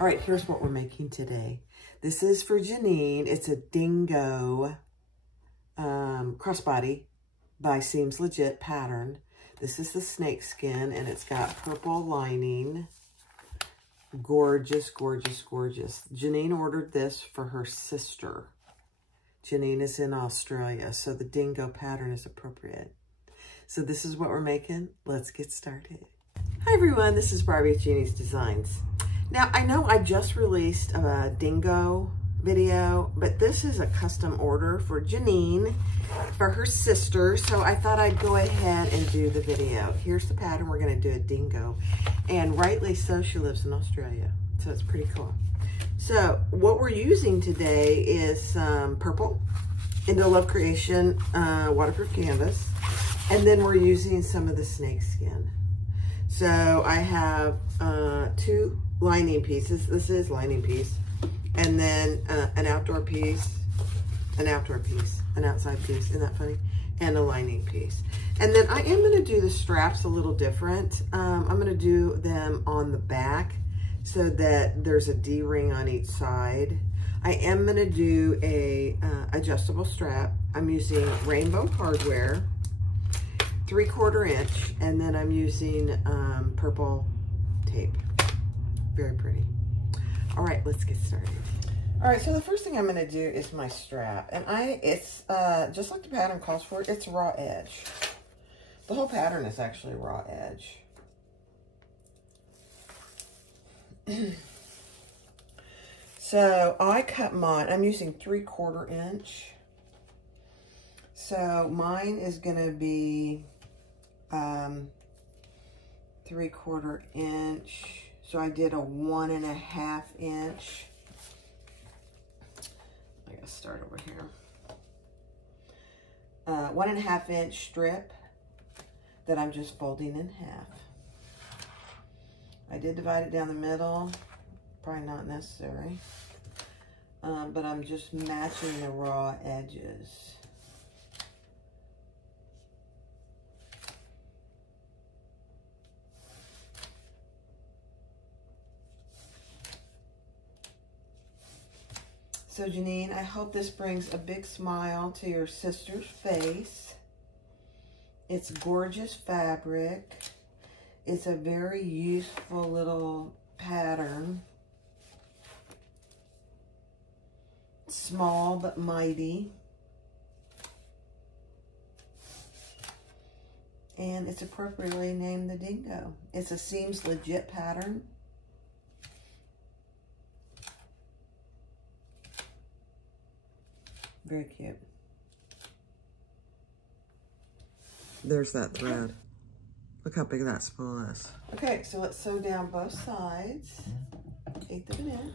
All right, here's what we're making today. This is for Janine. It's a Dingo Crossbody by Seems Legit pattern. This is the snake skin, and it's got purple lining. Gorgeous, gorgeous, gorgeous. Janine ordered this for her sister. Janine is in Australia, so the Dingo pattern is appropriate. So this is what we're making. Let's get started. Hi everyone, this is Barbie at Jeannie's Designs. Now, I know I just released a Dingo video, but this is a custom order for Janine for her sister, so I thought I'd go ahead and do the video. Here's the pattern. We're going to do a Dingo, and rightly so, she lives in Australia, so it's pretty cool. So what we're using today is some purple Indo Love Creation waterproof canvas, and then we're using some of the snake skin. So I have two lining pieces. This is lining piece, and then an outdoor piece, an outside piece, isn't that funny? And a lining piece. And then I am going to do the straps a little different. I'm going to do them on the back so that there's a D-ring on each side. I am going to do a adjustable strap. I'm using rainbow hardware, 3/4 inch, and then I'm using purple tape. Very pretty. All right, let's get started. All right, so the first thing I'm going to do is my strap, and it's just like the pattern calls for, it's raw edge. The whole pattern is actually raw edge. So I cut mine. I'm using 3/4 inch. So mine is going to be 3/4 inch. So I did a 1.5 inch. I gotta start over here. 1.5 inch strip that I'm just folding in half. I did divide it down the middle. Probably not necessary. But I'm just matching the raw edges. So Janine, I hope this brings a big smile to your sister's face. It's gorgeous fabric. It's a very useful little pattern. Small but mighty. And it's appropriately named the Dingo. It's a Seems Legit pattern. Very cute. There's that thread. Look how big that spool is. Okay, so let's sew down both sides. 1/8 of an inch.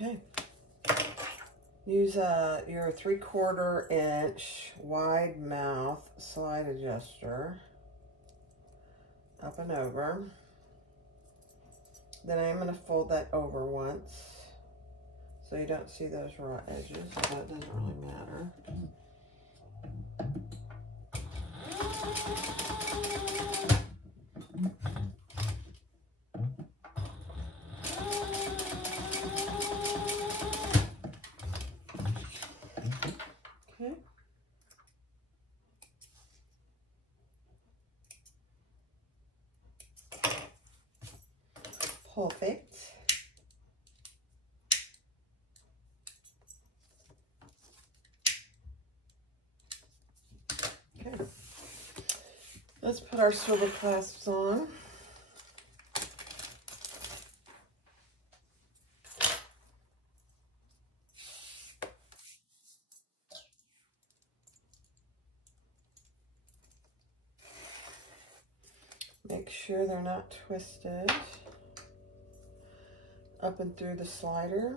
Okay. Use your 3/4 inch wide mouth slide adjuster up and over. Then I'm going to fold that over once so you don't see those raw edges, but that doesn't really matter. Okay. Perfect. Okay. Let's put our swivel clasps on. Make sure they're not twisted up and through the slider.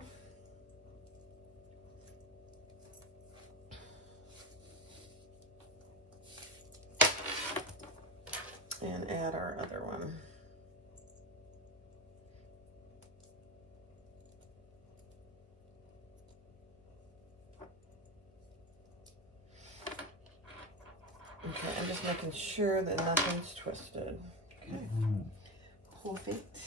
And add our other one. Okay, I'm just making sure that nothing's twisted. Okay, perfect.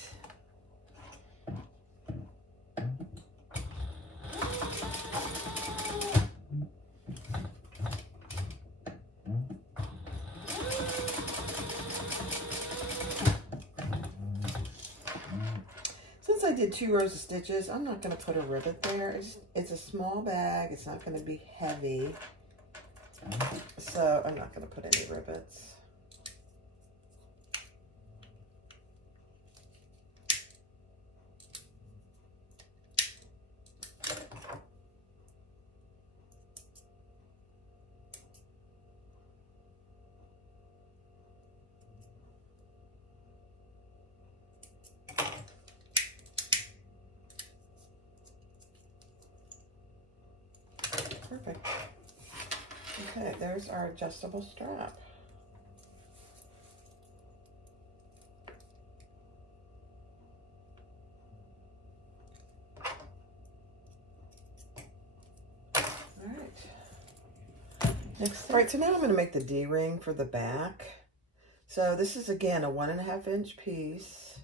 Since I did 2 rows of stitches, I'm not going to put a rivet there. It's a small bag. It's not going to be heavy. So I'm not going to put any rivets. Perfect. Okay, there's our adjustable strap. All right. Next thing. All right, so now I'm going to make the D-ring for the back. So this is, again, a 1.5 inch piece.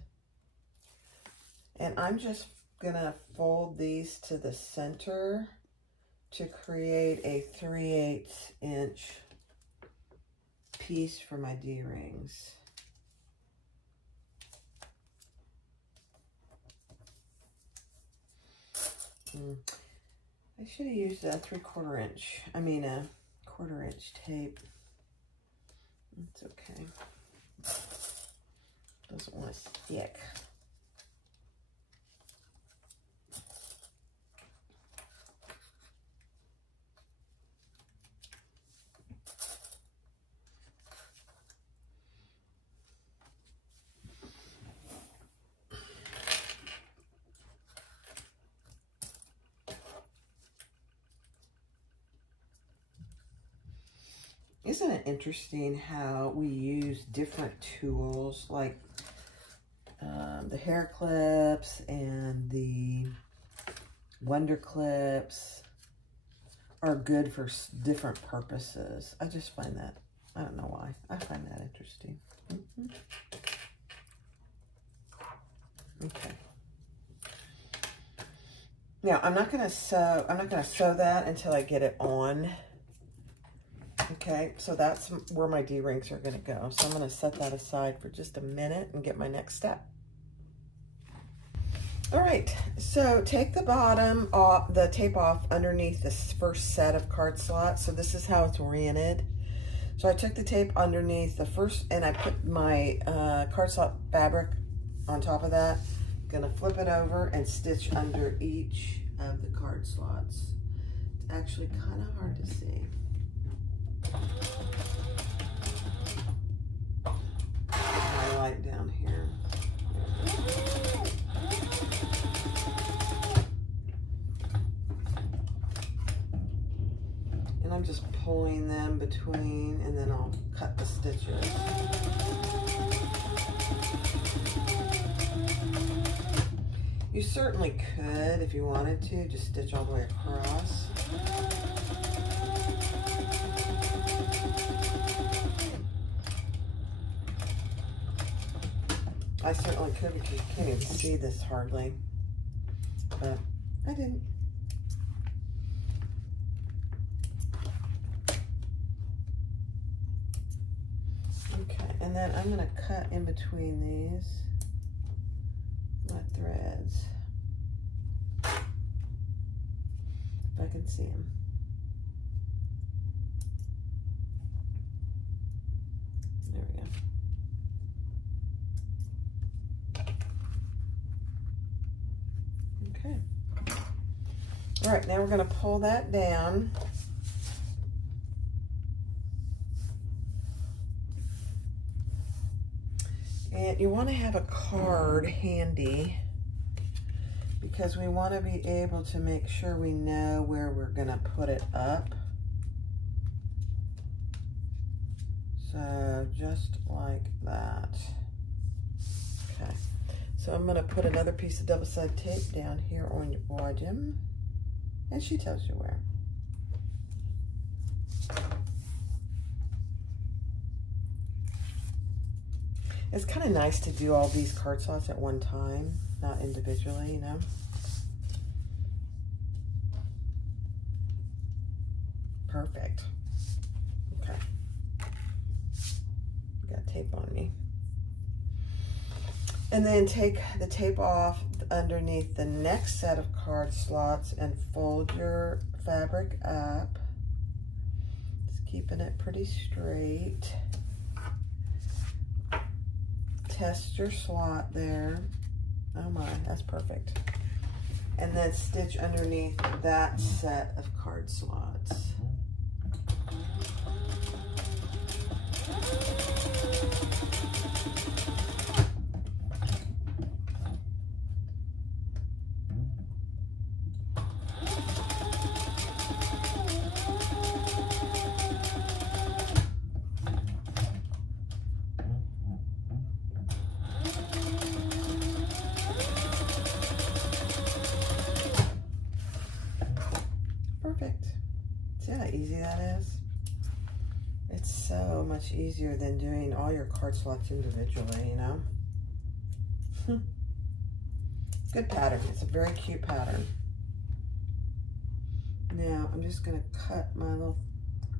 And I'm just going to fold these to the center to create a 3/8 inch piece for my D-rings. I should have used a 3/4 inch, a 1/4 inch tape. It's okay. Doesn't want to stick. Isn't it interesting how we use different tools, like the hair clips and the Wonder clips are good for different purposes. I just find that, I don't know why, I find that interesting. Okay. Now I'm not gonna sew that until I get it on. Okay, so that's where my D-rings are going to go. So I'm going to set that aside for just a minute and get my next step. All right, so take the bottom off, the tape off underneath this first set of card slots. So this is how it's oriented. So I took the tape underneath the first, and I put my card slot fabric on top of that. I'm going to flip it over and stitch under each of the card slots. It's actually kind of hard to see. Highlight down here. And I'm just pulling them between, and then I'll cut the stitches. You certainly could, if you wanted to, just stitch all the way across. I certainly could, because you can't even see this hardly, but I didn't. Okay, and then I'm going to cut in between these, my threads, if I can see them. There we go. Okay. All right, now we're going to pull that down. And you want to have a card handy because we want to be able to make sure we know where we're going to put it up. So just like that. Okay. So I'm going to put another piece of double-sided tape down here on your bottom. And she tells you where. It's kind of nice to do all these card slots at one time, not individually, you know. Perfect. Okay. Got tape on me. And then take the tape off underneath the next set of card slots and fold your fabric up. Just keeping it pretty straight. Test your slot there. Oh my, that's perfect. And then stitch underneath that set of card slots. Perfect. See how easy that is? It's so much easier than doing all your card slots individually, you know? Good pattern. It's a very cute pattern. Now, I'm just going to cut my little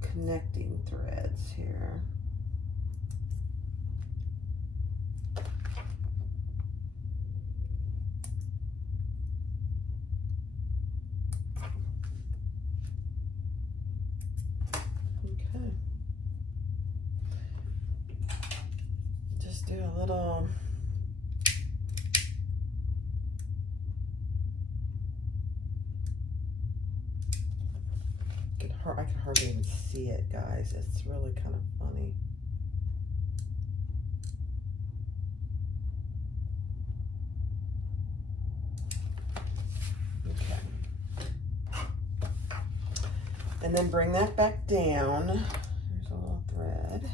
connecting threads here. Okay. Just do a little... I can hardly even see it, guys. It's really kind of funny. Okay. And then bring that back down. There's a little thread.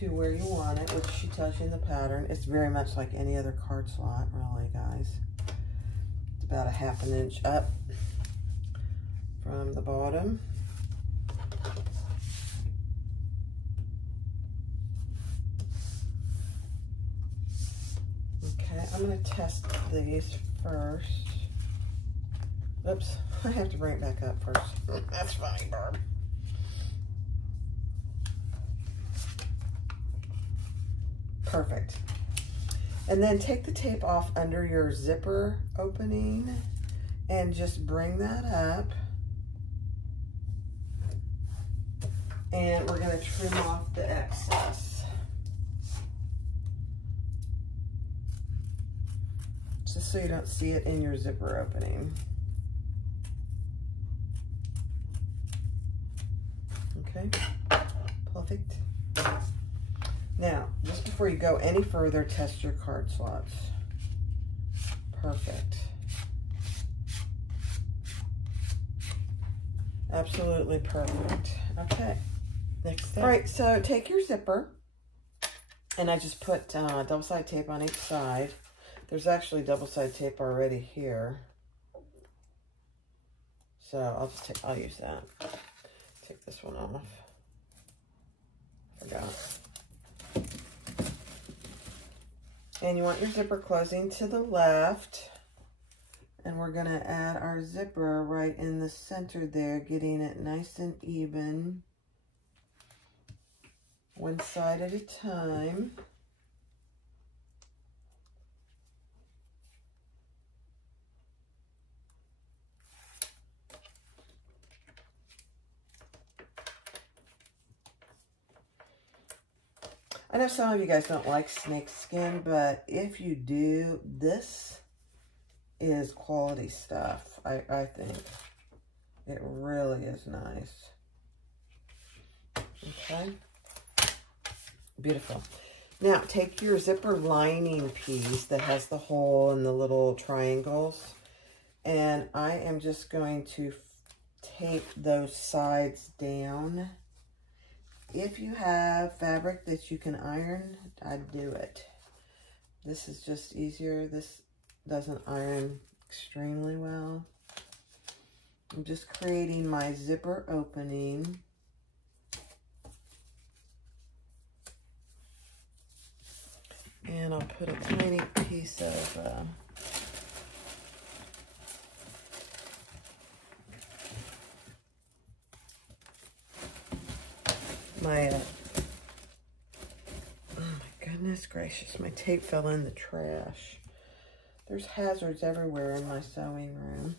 To where you want it, which she tells you in the pattern. It's very much like any other card slot, really, guys. It's about a ½ an inch up from the bottom. Okay, I'm going to test these first. Oops, I have to bring it back up first. That's funny, Barb. Perfect. And then take the tape off under your zipper opening and just bring that up. And we're going to trim off the excess. Just so you don't see it in your zipper opening. Okay, perfect. Now, just before you go any further, test your card slots. Perfect. Absolutely perfect. Okay, next step. All right, so take your zipper, and I just put double-sided tape on each side. There's actually double-sided tape already here. So I'll use that. Take this one off. Forgot. And you want your zipper closing to the left. And we're going to add our zipper right in the center there, getting it nice and even, one side at a time. I know some of you guys don't like snake skin, but if you do, this is quality stuff. I think it really is nice. Okay, beautiful. Now take your zipper lining piece that has the hole and the little triangles, and I am just going to tape those sides down. If you have fabric that you can iron, I'd do it. This is just easier. This doesn't iron extremely well. I'm just creating my zipper opening. And I'll put a tiny piece of my, oh my goodness gracious, my tape fell in the trash. There's hazards everywhere in my sewing room.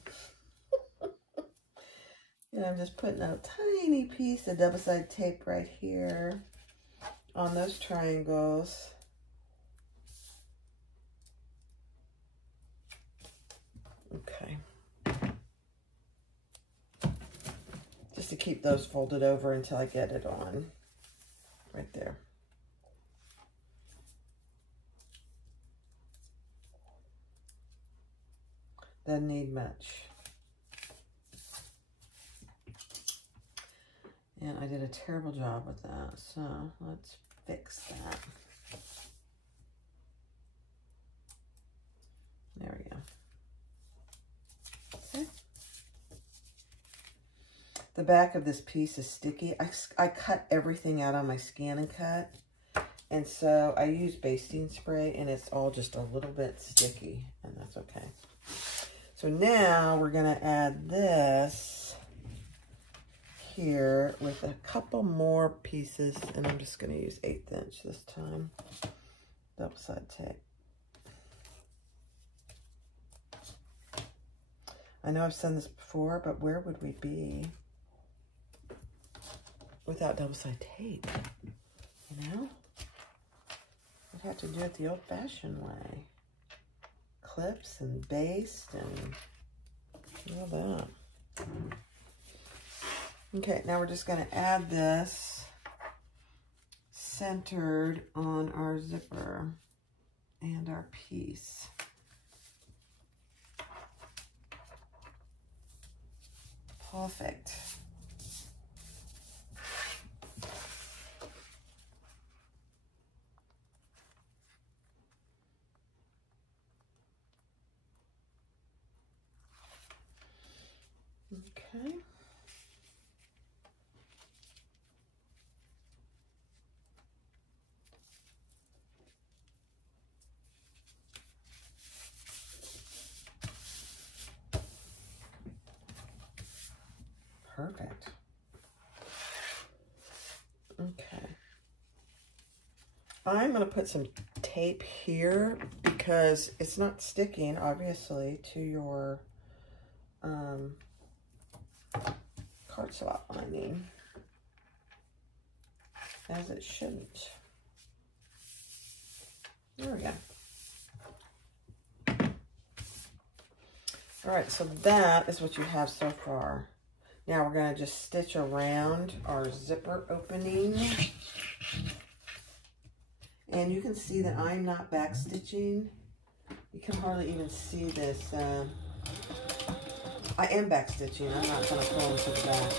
And I'm just putting a tiny piece of double-sided tape right here on those triangles. Okay. Just to keep those folded over until I get it on. Right there. Doesn't need much. And I did a terrible job with that, so let's fix that. There we go. Okay. The back of this piece is sticky. I cut everything out on my Scan and Cut, and so I use basting spray, and it's all just a little bit sticky, and that's okay. So now we're going to add this here with a couple more pieces, and I'm just going to use 1/8 inch this time. Double side tape. I know I've done this before, but where would we be without double side tape? You know? I'd have to do it the old-fashioned way. Clips and baste and all that. Okay, now we're just going to add this centered on our zipper and our piece. Perfect. Okay. Perfect. Okay. I'm going to put some tape here because it's not sticking, obviously, to your card slot lining, as it shouldn't. There we go. All right, so that is what you have so far. Now we're going to just stitch around our zipper opening. And you can see that I'm not back stitching. You can hardly even see this. I am back stitching. I'm not going to pull into the back.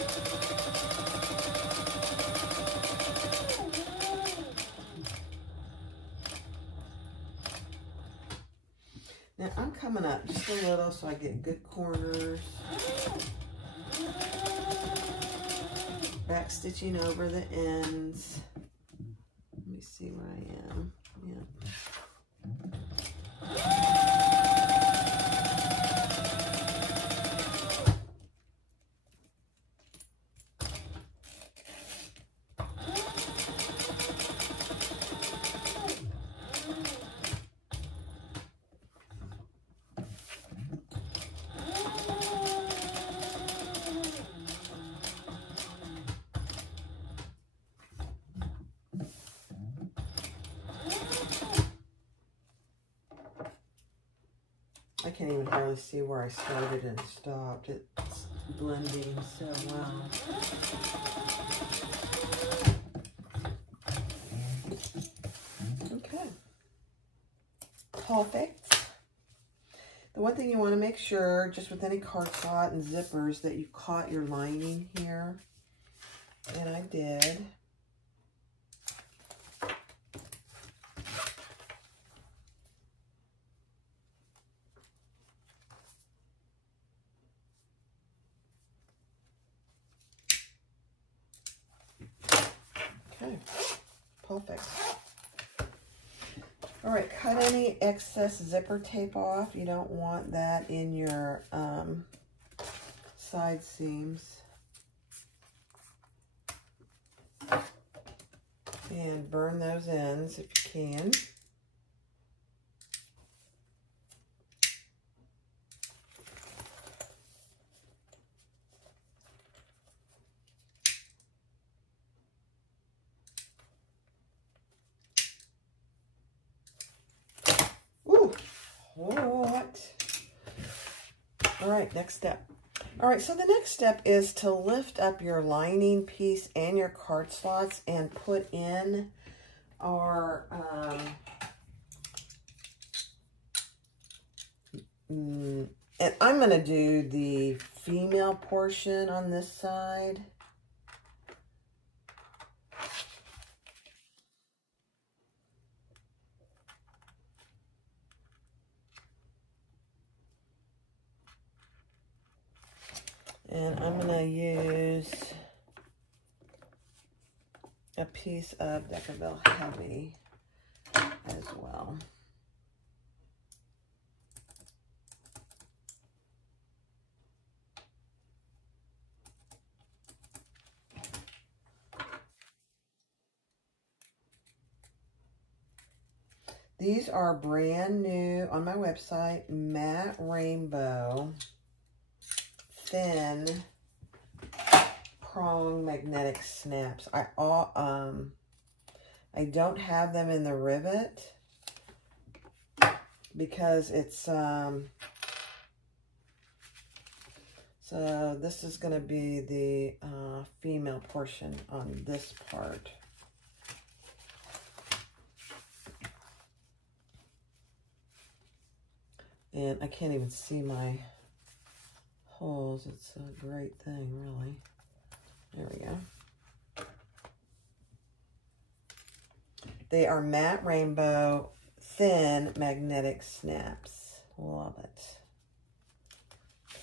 Now I'm coming up just a little so I get good corners. Back stitching over the ends. Let me see where I am. Yeah. can't even hardly see where I started and stopped. It's blending so well. Okay. Perfect. The one thing you want to make sure, just with any card slot and zippers, that you caught your lining here. And I did. Okay, perfect. All right, cut any excess zipper tape off. You don't want that in your side seams. And burn those ends if you can. What? All right, next step. All right, so the next step is to lift up your lining piece and your card slots and put in our and I'm going to do the female portion on this side. And I'm going to use a piece of Decaville Heavy as well. These are brand new on my website, Matte Rainbow Thin Prong Magnetic Snaps. I don't have them in the rivet because it's so this is going to be the female portion on this part. And I can't even see my holes. It's a great thing, really. There we go. They are Matte Rainbow Thin Magnetic Snaps. Love it.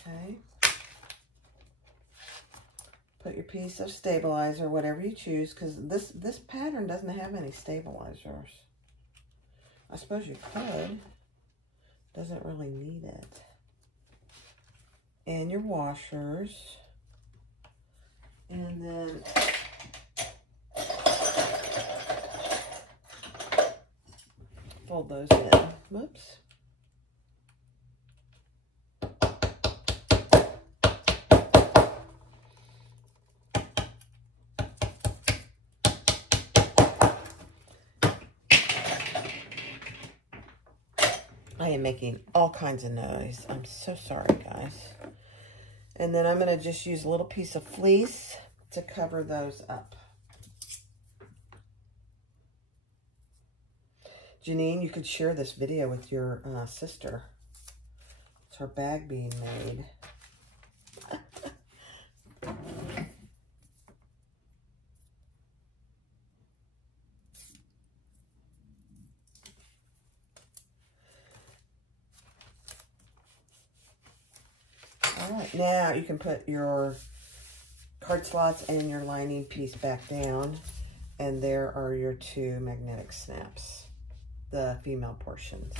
Okay. Put your piece of stabilizer, whatever you choose, because this pattern doesn't have any stabilizers. I suppose you could. Doesn't really need it. And your washers. And then fold those in. Whoops. I am making all kinds of noise. I'm so sorry, guys. And then I'm going to just use a little piece of fleece to cover those up. Janine, you could share this video with your sister. It's her bag being made. All right, now you can put your card slots and your lining piece back down, and there are your two magnetic snaps, the female portions.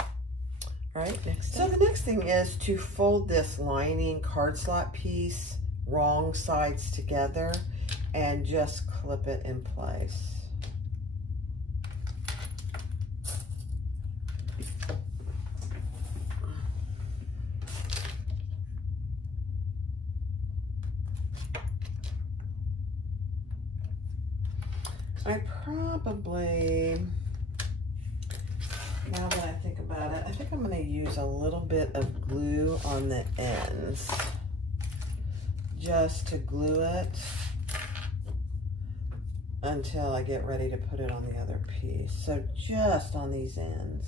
All right, next step. So the next thing is to fold this lining card slot piece wrong sides together and just clip it in place. I probably Now that I think about it, I think I'm going to use a little bit of glue on the ends just to glue it until I get ready to put it on the other piece. So just on these ends.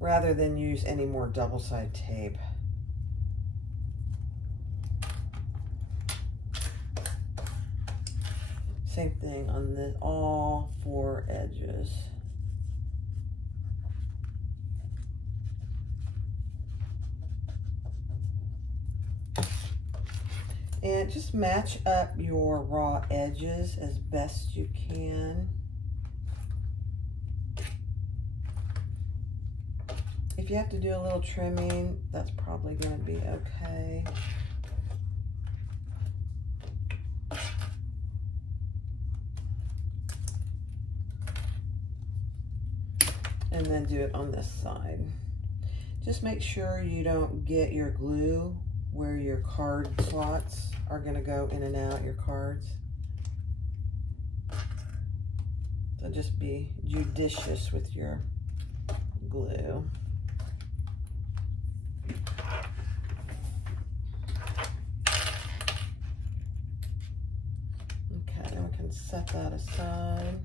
Rather than use any more double-sided tape. Same thing on all 4 edges. And just match up your raw edges as best you can. If you have to do a little trimming, that's probably going to be okay. And then do it on this side. Just make sure you don't get your glue where your card slots are going to go in and out, your cards. So just be judicious with your glue. Okay, then we can set that aside.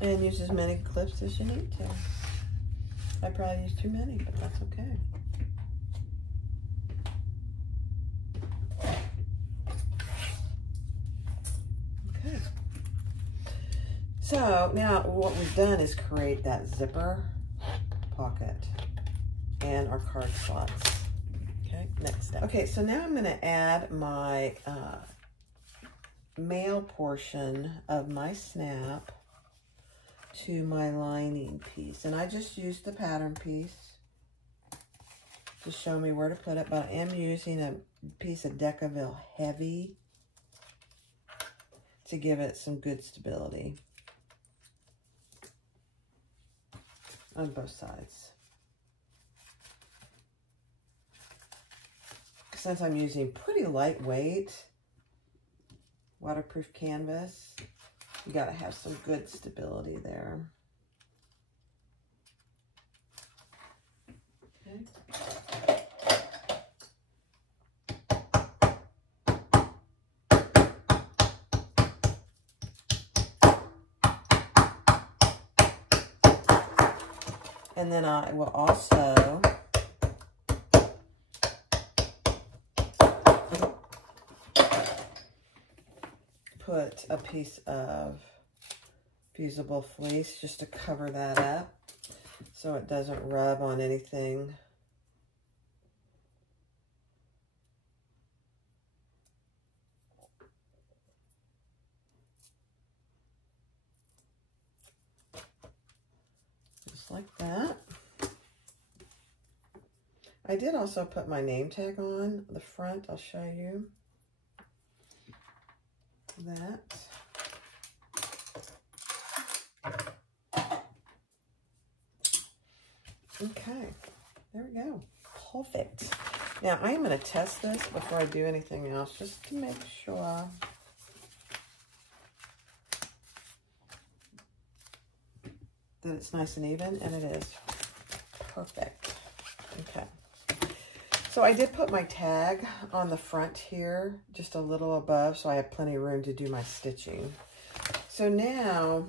And use as many clips as you need to. I probably used too many, but that's okay. Okay. So now what we've done is create that zipper pocket and our card slots. Okay, next step. Okay, so now I'm going to add my male portion of my snap to my lining piece. And I just used the pattern piece to show me where to put it, but I am using a piece of Decaville Heavy to give it some good stability on both sides. Since I'm using pretty lightweight waterproof canvas, you got to have some good stability there. Okay. And then I will also put a piece of fusible fleece just to cover that up so it doesn't rub on anything. Just like that. I did also put my name tag on the front. I'll show you that. Okay, there we go. Perfect. Now I am going to test this before I do anything else, just to make sure that it's nice and even, and it is. Perfect. Okay. So I did put my tag on the front here, just a little above, so I have plenty of room to do my stitching. So now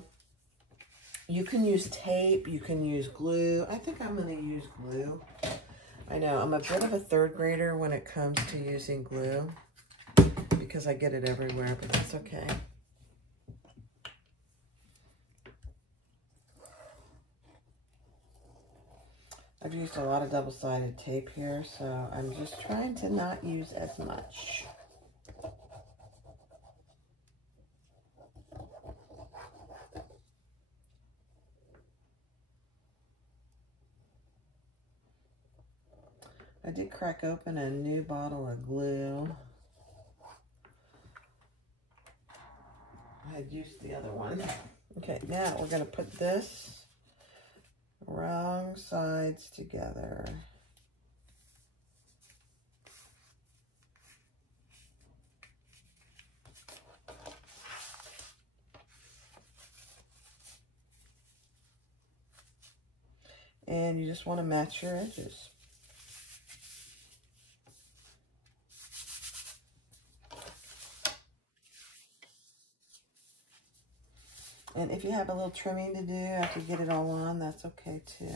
you can use tape, you can use glue. I think I'm going to use glue. I know, I'm a bit of a third grader when it comes to using glue because I get it everywhere, but that's okay. I've used a lot of double-sided tape here, so I'm just trying to not use as much. I did crack open a new bottle of glue. I had used the other one. Okay, now we're going to put this wrong sides together. And you just want to match your edges. And if you have a little trimming to do after you get it all on, that's okay too.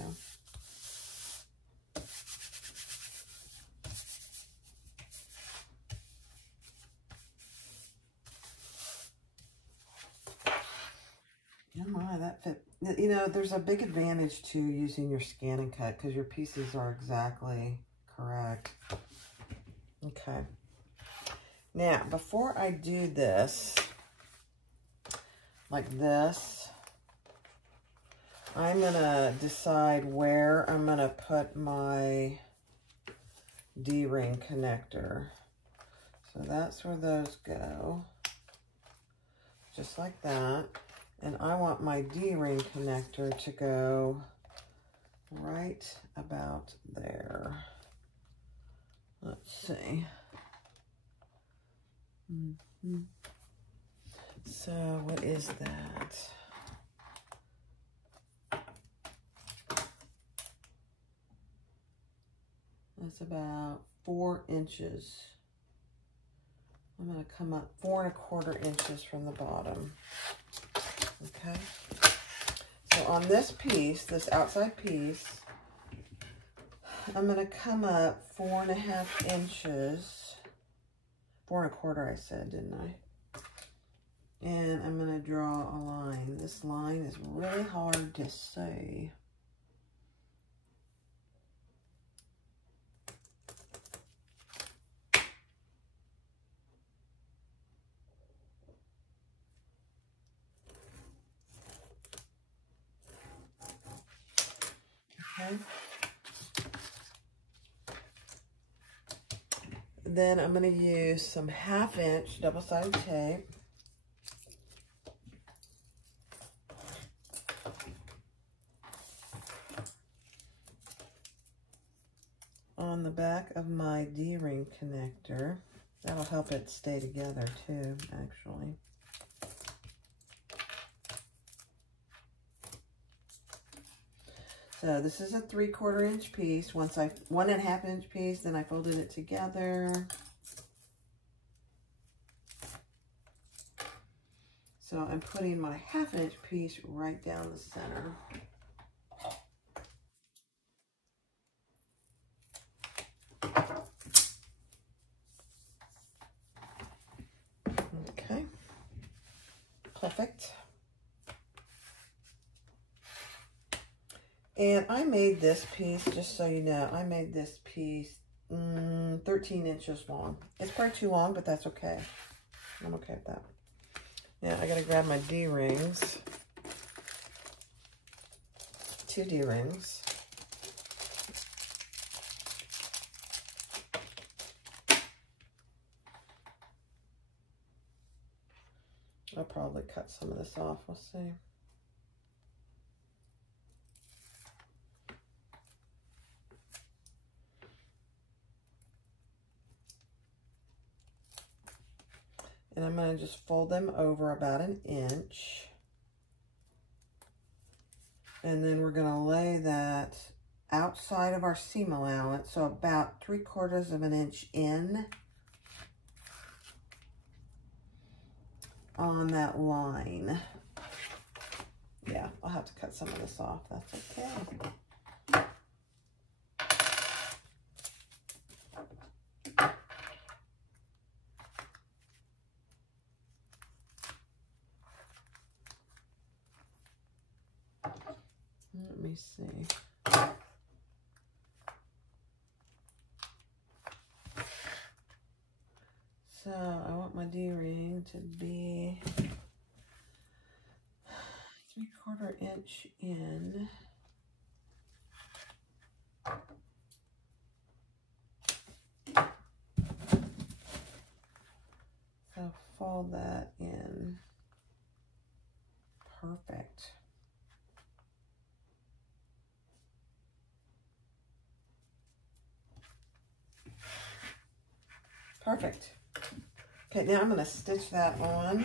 Oh my, that fit. You know, there's a big advantage to using your scan and cut because your pieces are exactly correct. Okay. Now, before I do this, like this, I'm going to decide where I'm going to put my D-ring connector. So that's where those go. Just like that. And I want my D-ring connector to go right about there. Let's see. So what is that? That's about 4 inches. I'm going to come up 4 1/4 inches from the bottom. Okay. So on this piece, this outside piece, I'm going to come up 4 1/2 inches. 4 1/4 I said, didn't I? And I'm going to draw a line. This line is really hard to see. Okay. Then I'm going to use some 1/2 inch double-sided tape. On the back of my D-ring connector. That'll help it stay together too, actually. So this is a 3 1/4 inch piece. 1 1/2 inch piece, then I folded it together. So I'm putting my 1/2 inch piece right down the center. Okay, perfect. And I made this piece, just so you know, I made this piece 13 inches long. It's probably too long, but that's okay. I'm okay with that. Now I gotta grab my D-rings. 2 D-rings. I'll probably cut some of this off, we'll see. And I'm going to just fold them over about 1 inch. And then we're going to lay that outside of our seam allowance, so about 3/4 of an inch in on that line. Yeah, I'll have to cut some of this off. That's okay. Let me see. So I want my D-ring to be 3/4 inch in. So fold that in. Perfect. Perfect. Okay, now I'm going to stitch that on.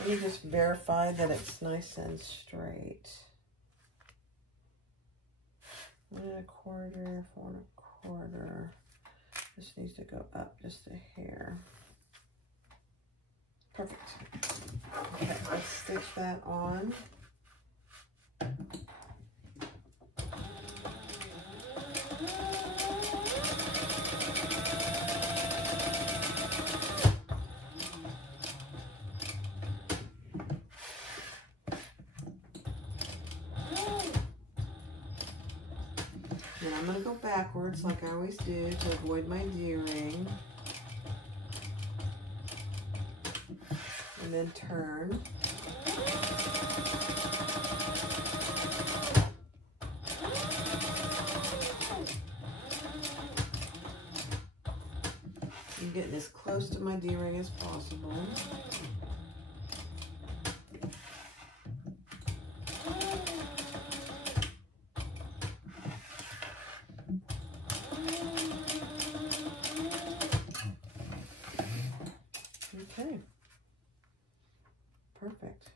Let me just verify that it's nice and straight. 1 1/4, 4 1/4. This needs to go up just a hair. Perfect. Okay, let's stitch that on. And I'm going to go backwards like I always do to avoid my D-ring. And then turn. I'm getting as close to my D-ring as possible. Okay. Perfect.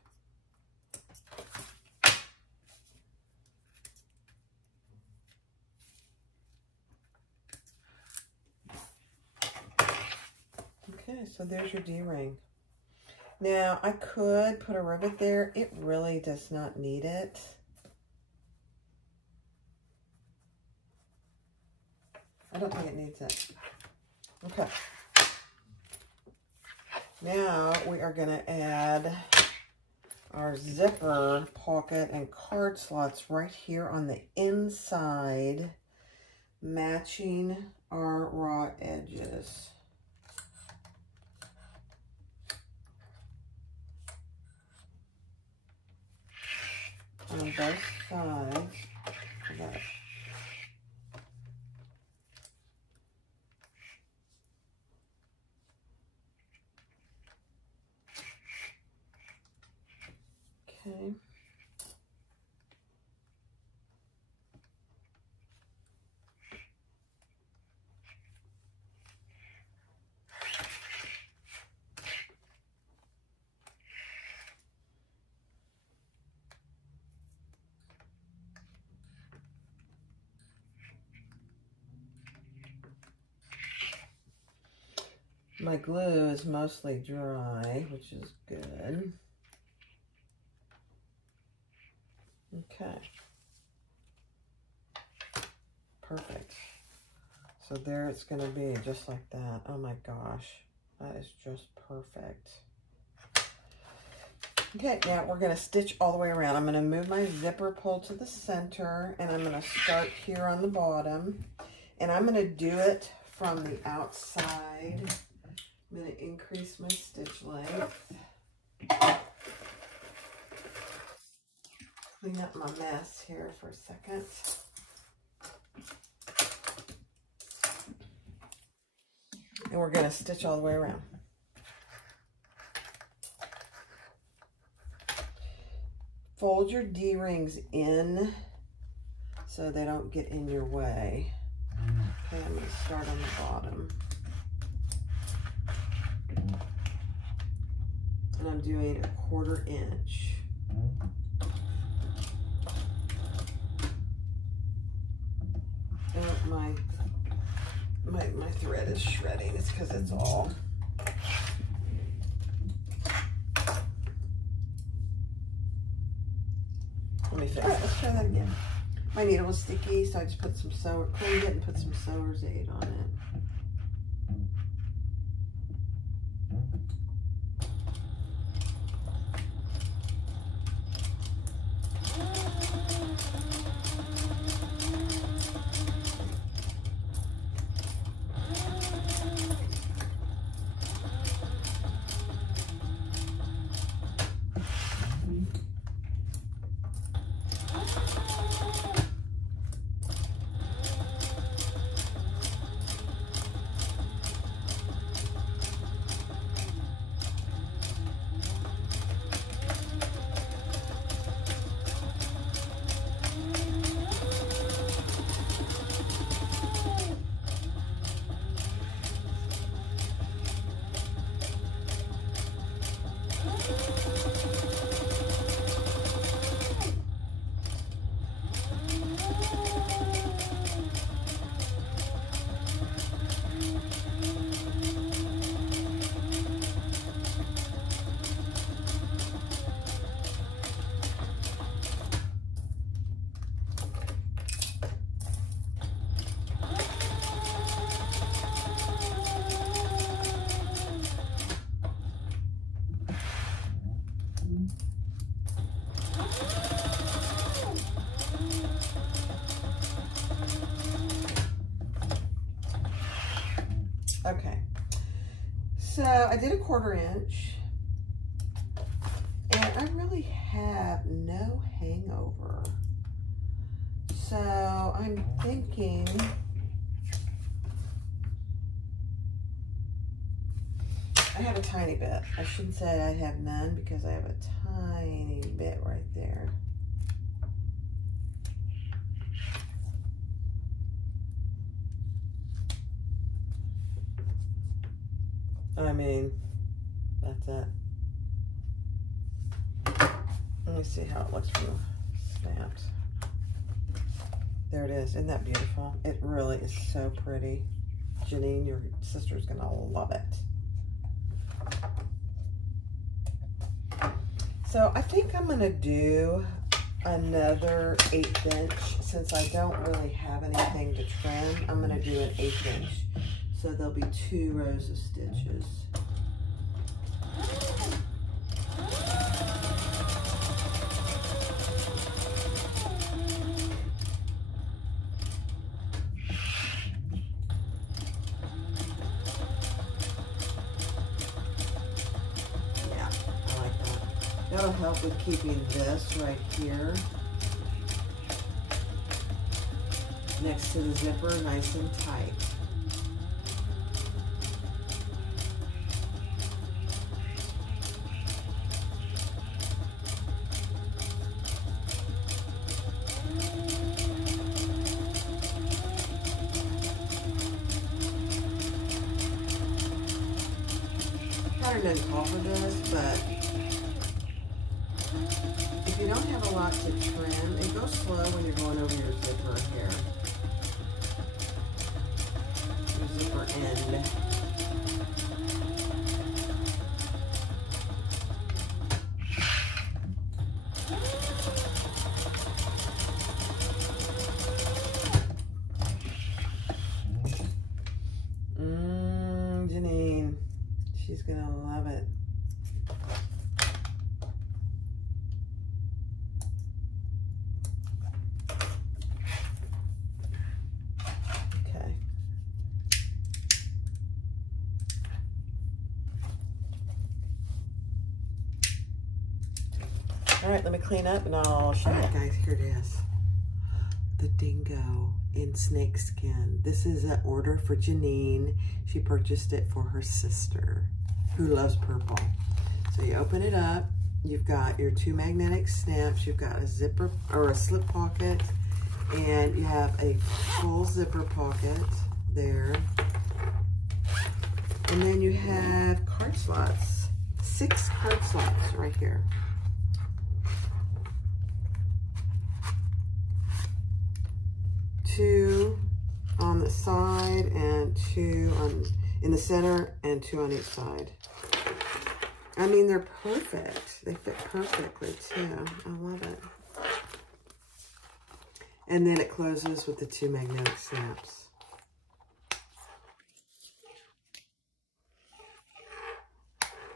Okay, so there's your D-ring. Now, I could put a rivet there. It really does not need it. I don't think it needs it. Okay. Now, we are going to add our zipper pocket and card slots right here on the inside, matching our raw edges. On both sides of that. Okay. My glue is mostly dry, which is good. Okay. Perfect. So there it's going to be just like that. Oh my gosh. That is just perfect. Okay, now we're going to stitch all the way around. I'm going to move my zipper pull to the center, and I'm going to start here on the bottom. And I'm going to do it from the outside. I'm going to increase my stitch length. Clean up my mess here for a second. And we're going to stitch all the way around. Fold your D-rings in so they don't get in your way. Okay, I'm going to start on the bottom. And I'm doing 1/4 inch. Oh, my thread is shredding. It's because it's all. Let me fix it. Let's try that again. My needle was sticky, so I just put some cleaned it and put some sewer's aid on it. Okay, so I did a 1/4 inch, and I really have no hangover. So I'm thinking I have a tiny bit. I shouldn't say I have none because I have a tiny bit right there. I mean, that's it. Let me see how it looks from the snaps. There it is. Isn't that beautiful? It really is so pretty. Janine, your sister's gonna love it. So I think I'm gonna do another 1/8 inch. Since I don't really have anything to trim, I'm gonna do an 1/8 inch. So there'll be 2 rows of stitches. That'll help with keeping this right here next to the zipper nice and tight. Pattern doesn't call for this, but if you don't have a lot to trim, it goes slow when you're going over your zipper here. Your zipper end. Janine, she's gonna love it. All right, let me clean up and I'll show you guys. Here it is. The Dingo in snake skin. This is an order for Janine. She purchased it for her sister who loves purple. So you open it up. You've got your 2 magnetic snaps. You've got a zipper or a slip pocket, and you have a full zipper pocket there. And then you have card slots, 6 card slots right here. 2 on the side and 2 in the center and 2 on each side. I mean, they're perfect. They fit perfectly too. I love it. And then it closes with the 2 magnetic snaps.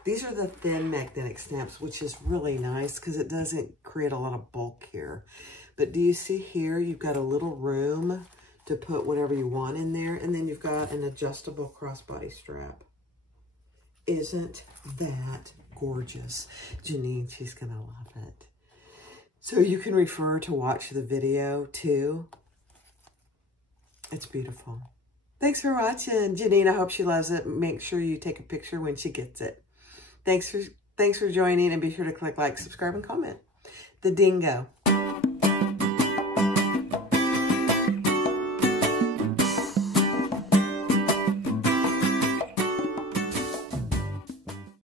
These are the thin magnetic snaps, which is really nice because it doesn't create a lot of bulk here. But do you see here, you've got a little room to put whatever you want in there. And then you've got an adjustable crossbody strap. Isn't that gorgeous? Janine, she's going to love it. So you can refer to watch the video too. It's beautiful. Thanks for watching. Janine, I hope she loves it. Make sure you take a picture when she gets it. Thanks for joining, and be sure to click like, subscribe, and comment. The Dingo.